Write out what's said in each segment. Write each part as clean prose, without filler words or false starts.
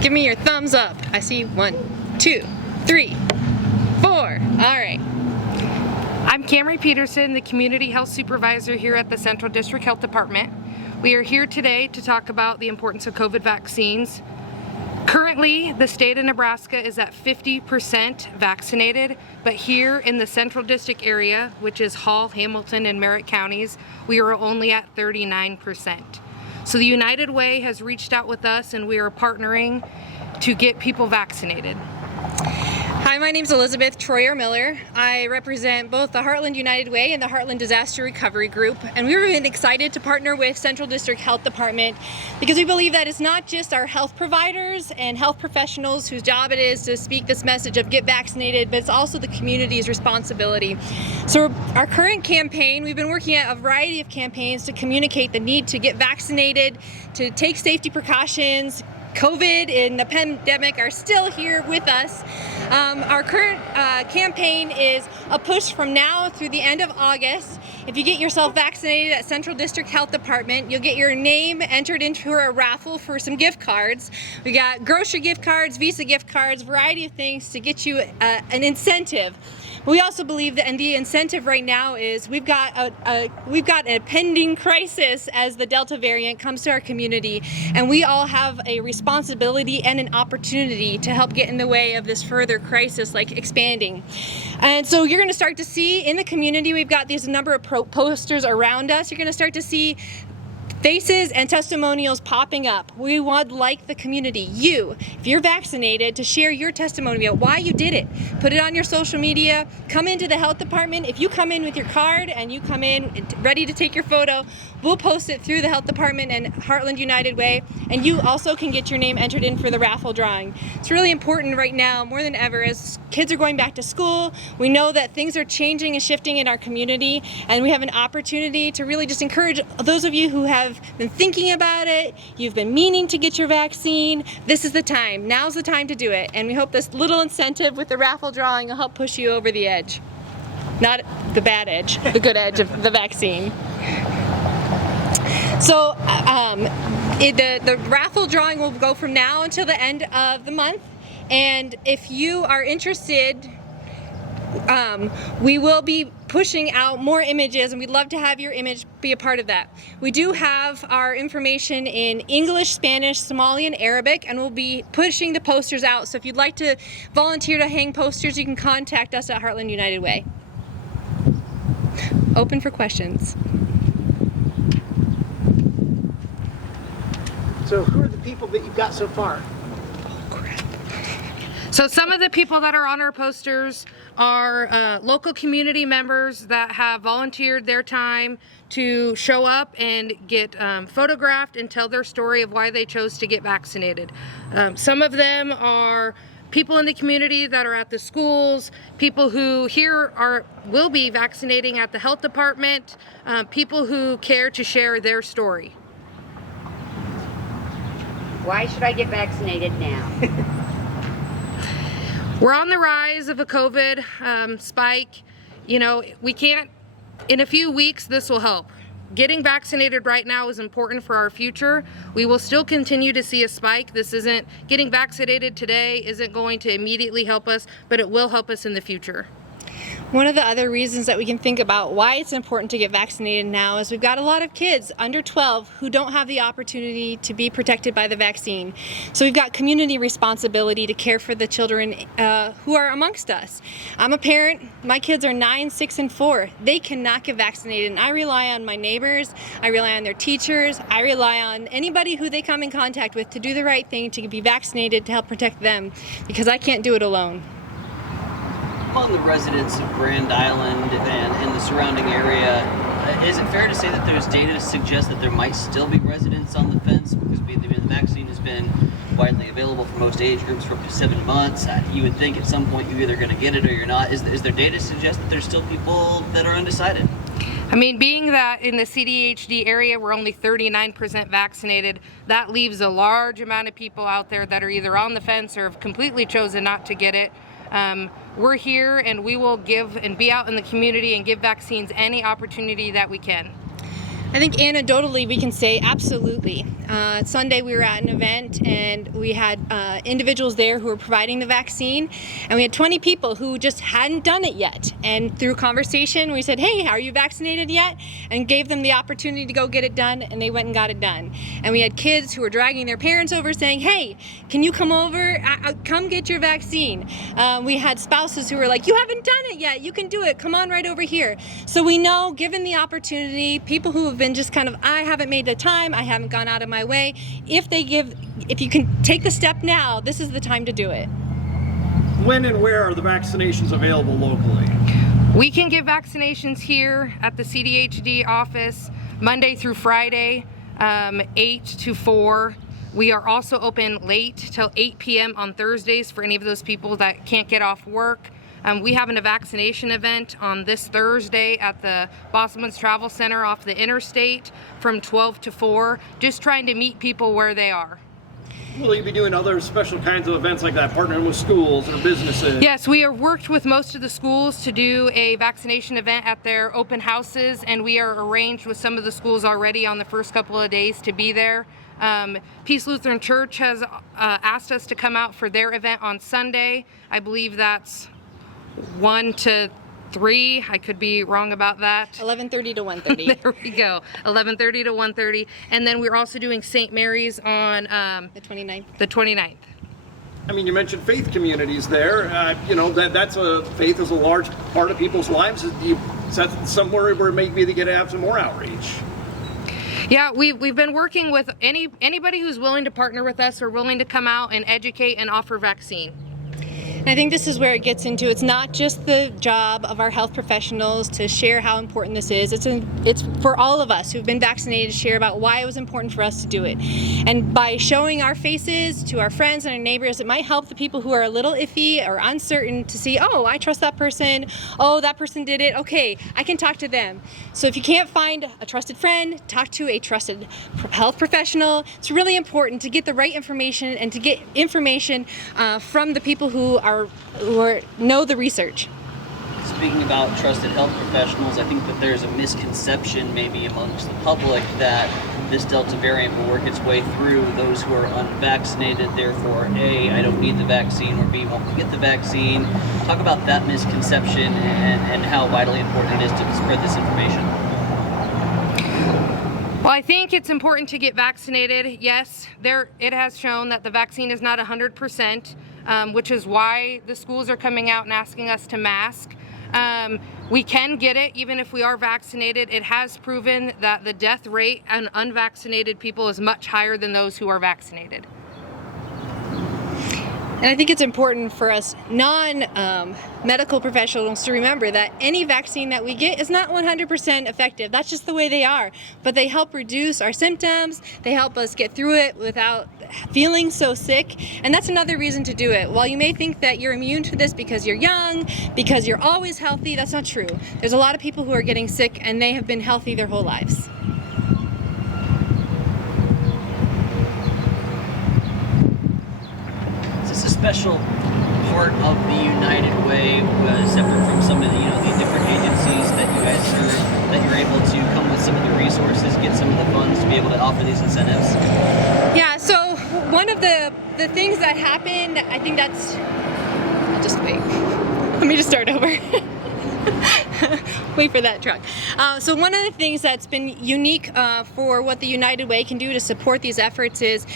Give me your thumbs up. I see 1, 2, 3, 4. All right. I'm Camry Peterson, the Community Health Supervisor here at the Central District Health Department. We are here today to talk about the importance of COVID vaccines. Currently, the state of Nebraska is at 50% vaccinated, but here in the Central District area, which is Hall, Hamilton, and Merritt counties, we are only at 39%. So the United Way has reached out with us and we are partnering to get people vaccinated. Hi, my name is Elizabeth Troyer-Miller. I represent both the Heartland United Way and the Heartland Disaster Recovery Group, and we were really excited to partner with Central District Health Department because we believe that it's not just our health providers and health professionals whose job it is to speak this message of get vaccinated, but it's also the community's responsibility. So our current campaign, we've been working at a variety of campaigns to communicate the need to get vaccinated, to take safety precautions. COVID and the pandemic are still here with us. Our current campaign is a push from now through the end of August. If you get yourself vaccinated at Central District Health Department, you'll get your name entered into a raffle for some gift cards. We got grocery gift cards, Visa gift cards, variety of things to get you an incentive. We also believe that, and the incentive right now is we've got a pending crisis as the Delta variant comes to our community, and we all have a responsibility and an opportunity to help get in the way of this further crisis, like expanding. And so you're going to start to see in the community, we've got these number of posters around us. You're going to start to see faces and testimonials popping up. We would like the community, you, if you're vaccinated, to share your testimony about why you did it. Put it on your social media, come into the health department. If you come in with your card and you come in ready to take your photo, we'll post it through the health department and Heartland United Way, and you also can get your name entered in for the raffle drawing. It's really important right now, more than ever, as kids are going back to school. We know that things are changing and shifting in our community, and we have an opportunity to really just encourage those of you who have been thinking about it, you've been meaning to get your vaccine, this is the time. Now's the time to do it, and we hope this little incentive with the raffle drawing will help push you over the edge. Not the bad edge, the good edge of the vaccine. So the raffle drawing will go from now until the end of the month, and if you are interested, we will be pushing out more images, and we'd love to have your image be a part of that. We do have our information in English, Spanish, Somali, and Arabic, and we'll be pushing the posters out. So if you'd like to volunteer to hang posters, you can contact us at Heartland United Way. Open for questions. So who are the people that you've got so far? So some of the people that are on our posters are local community members that have volunteered their time to show up and get photographed and tell their story of why they chose to get vaccinated. Some of them are people in the community that are at the schools, people who will be vaccinating at the health department, people who care to share their story. Why should I get vaccinated now? We're on the rise of a COVID spike. You know, we can't, in a few weeks, this will help. Getting vaccinated right now is important for our future. We will still continue to see a spike. Getting vaccinated today isn't going to immediately help us, but it will help us in the future. One of the other reasons that we can think about why it's important to get vaccinated now is we've got a lot of kids under 12 who don't have the opportunity to be protected by the vaccine. So we've got community responsibility to care for the children who are amongst us. I'm a parent, my kids are 9, 6, and 4. They cannot get vaccinated, and I rely on my neighbors, I rely on their teachers, I rely on anybody who they come in contact with to do the right thing to be vaccinated to help protect them, because I can't do it alone. Among the residents of Grand Island and the surrounding area, is it fair to say that there's data to suggest that there might still be residents on the fence? Because the vaccine has been widely available for most age groups for up to 7 months. You would think at some point you're either going to get it or you're not. Is there data to suggest that there's still people that are undecided? I mean, being that in the CDHD area we're only 39% vaccinated, that leaves a large amount of people out there that are either on the fence or have completely chosen not to get it. We're here and we will give and be out in the community and give vaccines any opportunity that we can. I think anecdotally we can say absolutely. Sunday we were at an event and we had individuals there who were providing the vaccine, and we had 20 people who just hadn't done it yet. And through conversation we said, hey, are you vaccinated yet? And gave them the opportunity to go get it done, and they went and got it done. And we had kids who were dragging their parents over saying, hey, can you come over, come get your vaccine. We had spouses who were like, you haven't done it yet, you can do it, come on right over here. So we know, given the opportunity, people who have been just kind of, I haven't made the time, I haven't gone out of my way, if you can take the step now, this is the time to do it. When and where are the vaccinations available locally? We can give vaccinations here at the CDHD office Monday through Friday, 8 to 4. We are also open late till 8 p.m. on Thursdays for any of those people that can't get off work. We have a vaccination event on this Thursday at the Boston's Travel Center off the interstate from 12 to 4, just trying to meet people where they are. Will you be doing other special kinds of events like that, partnering with schools or businesses? Yes, we have worked with most of the schools to do a vaccination event at their open houses, and we are arranged with some of the schools already on the first couple of days to be there. Peace Lutheran Church has asked us to come out for their event on Sunday. I believe that's 1 to 3. I could be wrong about that. 11:30 to 1:30. There we go. 11:30 to 1:30. And then we're also doing St. Mary's on The 29th. the 29th. I mean, you mentioned faith communities there. You know, faith is a large part of people's lives. Is that somewhere where maybe they get to have some more outreach? Yeah, we've been working with anybody who's willing to partner with us or willing to come out and educate and offer vaccine. And I think this is where it gets into, it's not just the job of our health professionals to share how important this is. It's for all of us who've been vaccinated to share about why it was important for us to do it. And by showing our faces to our friends and our neighbors, it might help the people who are a little iffy or uncertain to see, oh, I trust that person. Oh, that person did it. Okay, I can talk to them. So if you can't find a trusted friend, talk to a trusted health professional. It's really important to get the right information and to get information from the people who know the research. Speaking about trusted health professionals, I think that there's a misconception maybe amongst the public that this Delta variant will work its way through those who are unvaccinated, therefore A, I don't need the vaccine, or B, won't get the vaccine. Talk about that misconception and how vitally important it is to spread this information. Well, I think it's important to get vaccinated. Yes, it has shown that the vaccine is not 100%. Which is why the schools are coming out and asking us to mask. We can get it even if we are vaccinated. It has proven that the death rate on unvaccinated people is much higher than those who are vaccinated. And I think it's important for us non-medical professionals to remember that any vaccine that we get is not 100% effective. That's just the way they are. But they help reduce our symptoms. They help us get through it without feeling so sick. And that's another reason to do it. While you may think that you're immune to this because you're young, because you're always healthy, that's not true. There's a lot of people who are getting sick and they have been healthy their whole lives. Is this a special part of the United Way, separate from some of the different agencies that you guys serve, that you're able to come with some of the resources, get some of the funds to be able to offer these incentives? Yeah, so one of the things that happened, I think that's, I'll just wait. Let me just start over. Wait for that truck. So one of the things that's been unique for what the United Way can do to support these efforts is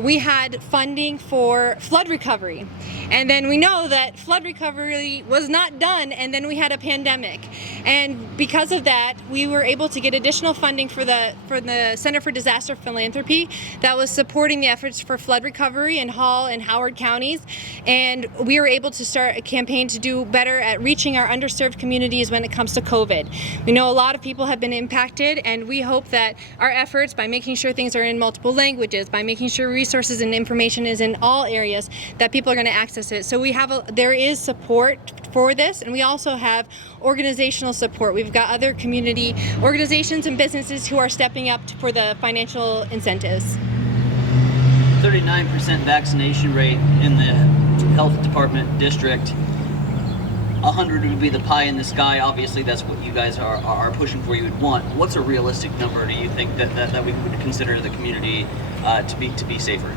we had funding for flood recovery. And then we know that flood recovery was not done, and then we had a pandemic. And because of that, we were able to get additional funding for the Center for Disaster Philanthropy that was supporting the efforts for flood recovery in Hall and Howard counties. And we were able to start a campaign to do better at reaching our underserved communities when it comes to COVID. We know a lot of people have been impacted, and we hope that our efforts, by making sure things are in multiple languages, by making sure resources and information is in all areas, that people are going to access it. So there is support for this, and we also have organizational support. We've got other community organizations and businesses who are stepping up for the financial incentives. 39% vaccination rate in the health department district. 100 would be the pie in the sky. Obviously, that's what you guys are pushing for. You would want. What's a realistic number? Do you think that we would consider the community to be safer?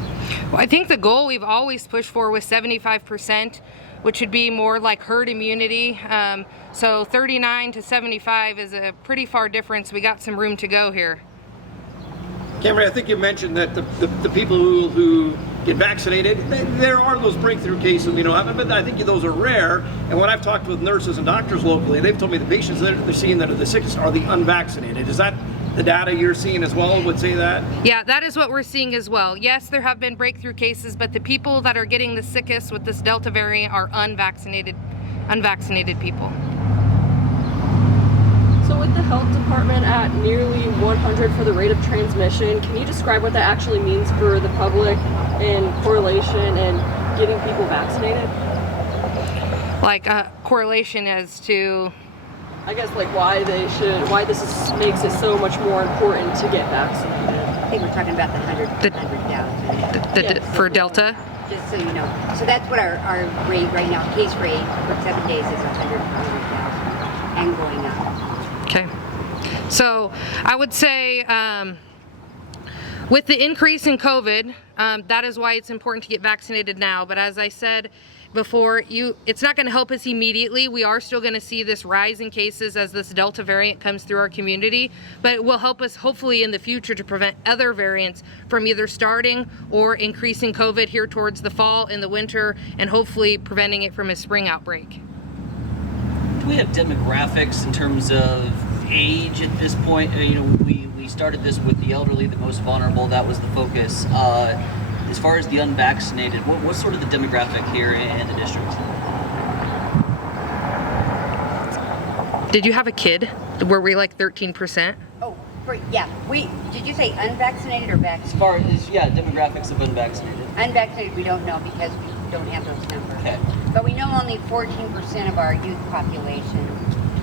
Well, I think the goal we've always pushed for was 75%, which would be more like herd immunity. So 39 to 75 is a pretty far difference. We got some room to go here. Camry, I think you mentioned that the people who get vaccinated, there are those breakthrough cases, but I think those are rare. And when I've talked with nurses and doctors locally, they've told me the patients that they're seeing that are the sickest are the unvaccinated. Is that the data you're seeing as well would say that? Yeah, that is what we're seeing as well. Yes, there have been breakthrough cases, but the people that are getting the sickest with this Delta variant are unvaccinated people. So with the health department at nearly 100 for the rate of transmission, can you describe what that actually means for the public in correlation and getting people vaccinated? Like a correlation as to, I guess like why makes it so much more important to get vaccinated. I think we're talking about the 100,000. for Delta. Just so you know. So that's what our rate right now, case rate for 7 days is 100,000 and going up. Okay. So I would say with the increase in COVID, that is why it's important to get vaccinated now. But as I said before, it's not going to help us immediately. We are still going to see this rise in cases as this Delta variant comes through our community, but it will help us hopefully in the future to prevent other variants from either starting or increasing COVID here towards the fall and the winter, and hopefully preventing it from a spring outbreak. Do we have demographics in terms of age at this point? We started this with the elderly, the most vulnerable. That was the focus. As far as the unvaccinated, what's sort of the demographic here in the district? Did you have a kid? Were we like 13%? Oh, yeah. Did you say unvaccinated or vaccinated? As far as, demographics of unvaccinated. Unvaccinated, we don't know because we don't have those numbers. Okay. But we know only 14% of our youth population,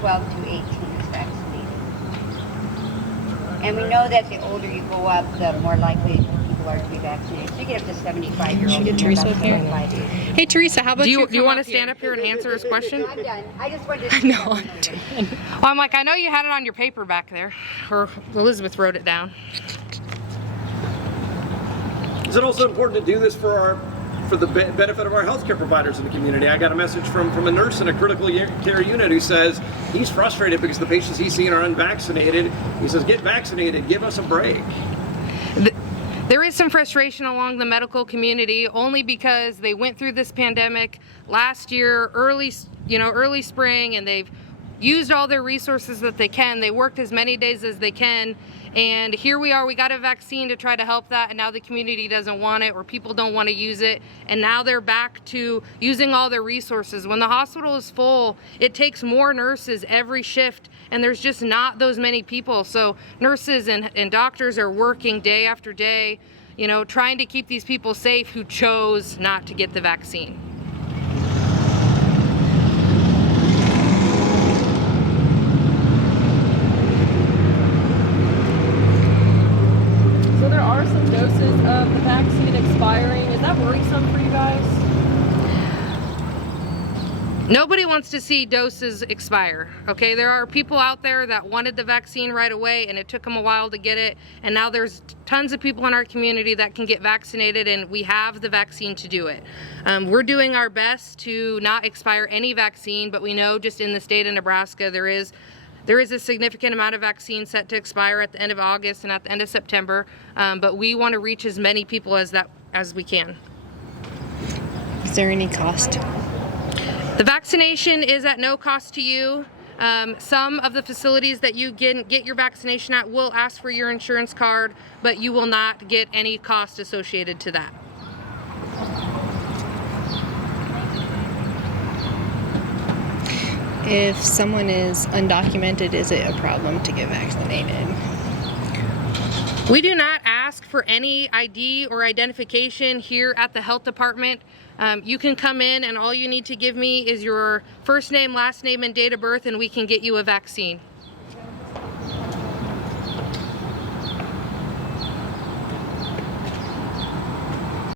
12 to 18, is vaccinated. And we know that the older you go up, the more likely people are to be vaccinated. So you get up to 75-year-olds. Should we get Teresa up here? Hey Teresa, how about Do you you want to stand up here and answer his question? I'm done. I just wanted to No, I'm done. Well, I'm like, I know you had it on your paper back there, or Elizabeth wrote it down. Is it also important to do this for the benefit of our healthcare providers in the community? I got a message from a nurse in a critical care unit who says he's frustrated because the patients he's seeing are unvaccinated. He says, get vaccinated, give us a break. There is some frustration along the medical community only because they went through this pandemic last year, early spring, and they've used all their resources that they can. They worked as many days as they can, and here we are, we got a vaccine to try to help that, and now the community doesn't want it, or people don't want to use it, and now they're back to using all their resources. When the hospital is full, it takes more nurses every shift, and there's just not those many people. So nurses and doctors are working day after day, trying to keep these people safe who chose not to get the vaccine. So there are some doses of the vaccine expiring. Is that worrisome for you guys? Nobody wants to see doses expire, okay? There are people out there that wanted the vaccine right away and it took them a while to get it, and now there's tons of people in our community that can get vaccinated, and we have the vaccine to do it. We're doing our best to not expire any vaccine, but we know just in the state of Nebraska there is a significant amount of vaccine set to expire at the end of August and at the end of September, but we want to reach as many people as we can. Is there any cost? The vaccination is at no cost to you. Some of the facilities that you get your vaccination at will ask for your insurance card, but you will not get any cost associated to that. If someone is undocumented, is it a problem to get vaccinated? We do not ask for any ID or identification here at the health department. You can come in and all you need to give me is your first name, last name, and date of birth, and we can get you a vaccine.